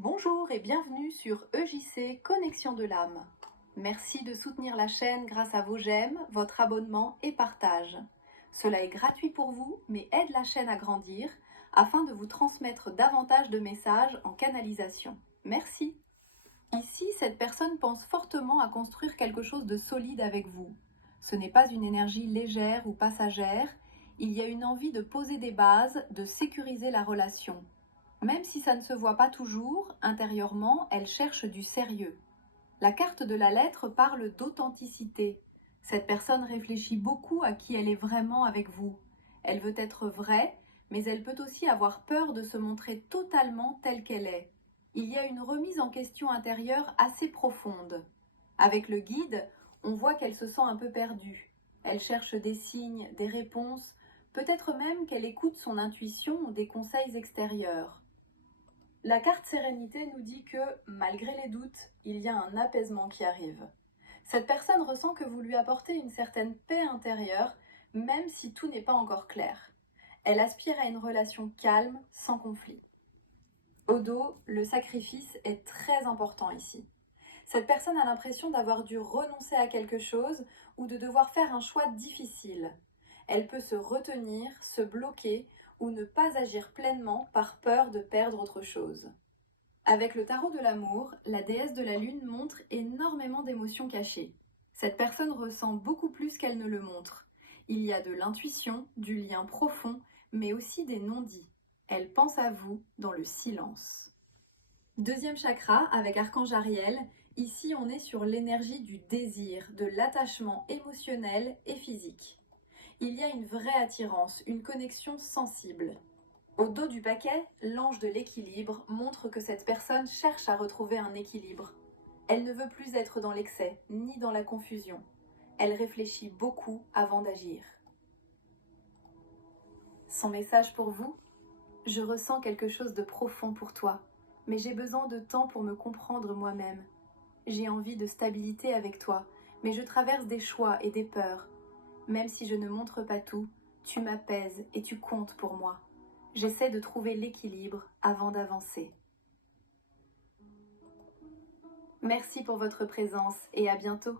Bonjour et bienvenue sur EJC Connexion de l'âme. Merci de soutenir la chaîne grâce à vos j'aime, votre abonnement et partage. Cela est gratuit pour vous, mais aide la chaîne à grandir afin de vous transmettre davantage de messages en canalisation. Merci. Ici, cette personne pense fortement à construire quelque chose de solide avec vous. Ce n'est pas une énergie légère ou passagère, il y a une envie de poser des bases, de sécuriser la relation. Même si ça ne se voit pas toujours, intérieurement, elle cherche du sérieux. La carte de la lettre parle d'authenticité. Cette personne réfléchit beaucoup à qui elle est vraiment avec vous. Elle veut être vraie, mais elle peut aussi avoir peur de se montrer totalement telle qu'elle est. Il y a une remise en question intérieure assez profonde. Avec le guide, on voit qu'elle se sent un peu perdue. Elle cherche des signes, des réponses, peut-être même qu'elle écoute son intuition ou des conseils extérieurs. La carte sérénité nous dit que, malgré les doutes, il y a un apaisement qui arrive. Cette personne ressent que vous lui apportez une certaine paix intérieure, même si tout n'est pas encore clair. Elle aspire à une relation calme, sans conflit. Au dos, le sacrifice est très important ici. Cette personne a l'impression d'avoir dû renoncer à quelque chose ou de devoir faire un choix difficile. Elle peut se retenir, se bloquer ou ne pas agir pleinement par peur de perdre autre chose. Avec le tarot de l'amour, la déesse de la lune montre énormément d'émotions cachées. Cette personne ressent beaucoup plus qu'elle ne le montre. Il y a de l'intuition, du lien profond, mais aussi des non-dits. Elle pense à vous dans le silence. Deuxième chakra avec Archange Ariel, ici on est sur l'énergie du désir, de l'attachement émotionnel et physique. Il y a une vraie attirance, une connexion sensible. Au dos du paquet, l'ange de l'équilibre montre que cette personne cherche à retrouver un équilibre. Elle ne veut plus être dans l'excès, ni dans la confusion. Elle réfléchit beaucoup avant d'agir. Son message pour vous ? Je ressens quelque chose de profond pour toi, mais j'ai besoin de temps pour me comprendre moi-même. J'ai envie de stabilité avec toi, mais je traverse des choix et des peurs. Même si je ne montre pas tout, tu m'apaises et tu comptes pour moi. J'essaie de trouver l'équilibre avant d'avancer. Merci pour votre présence et à bientôt.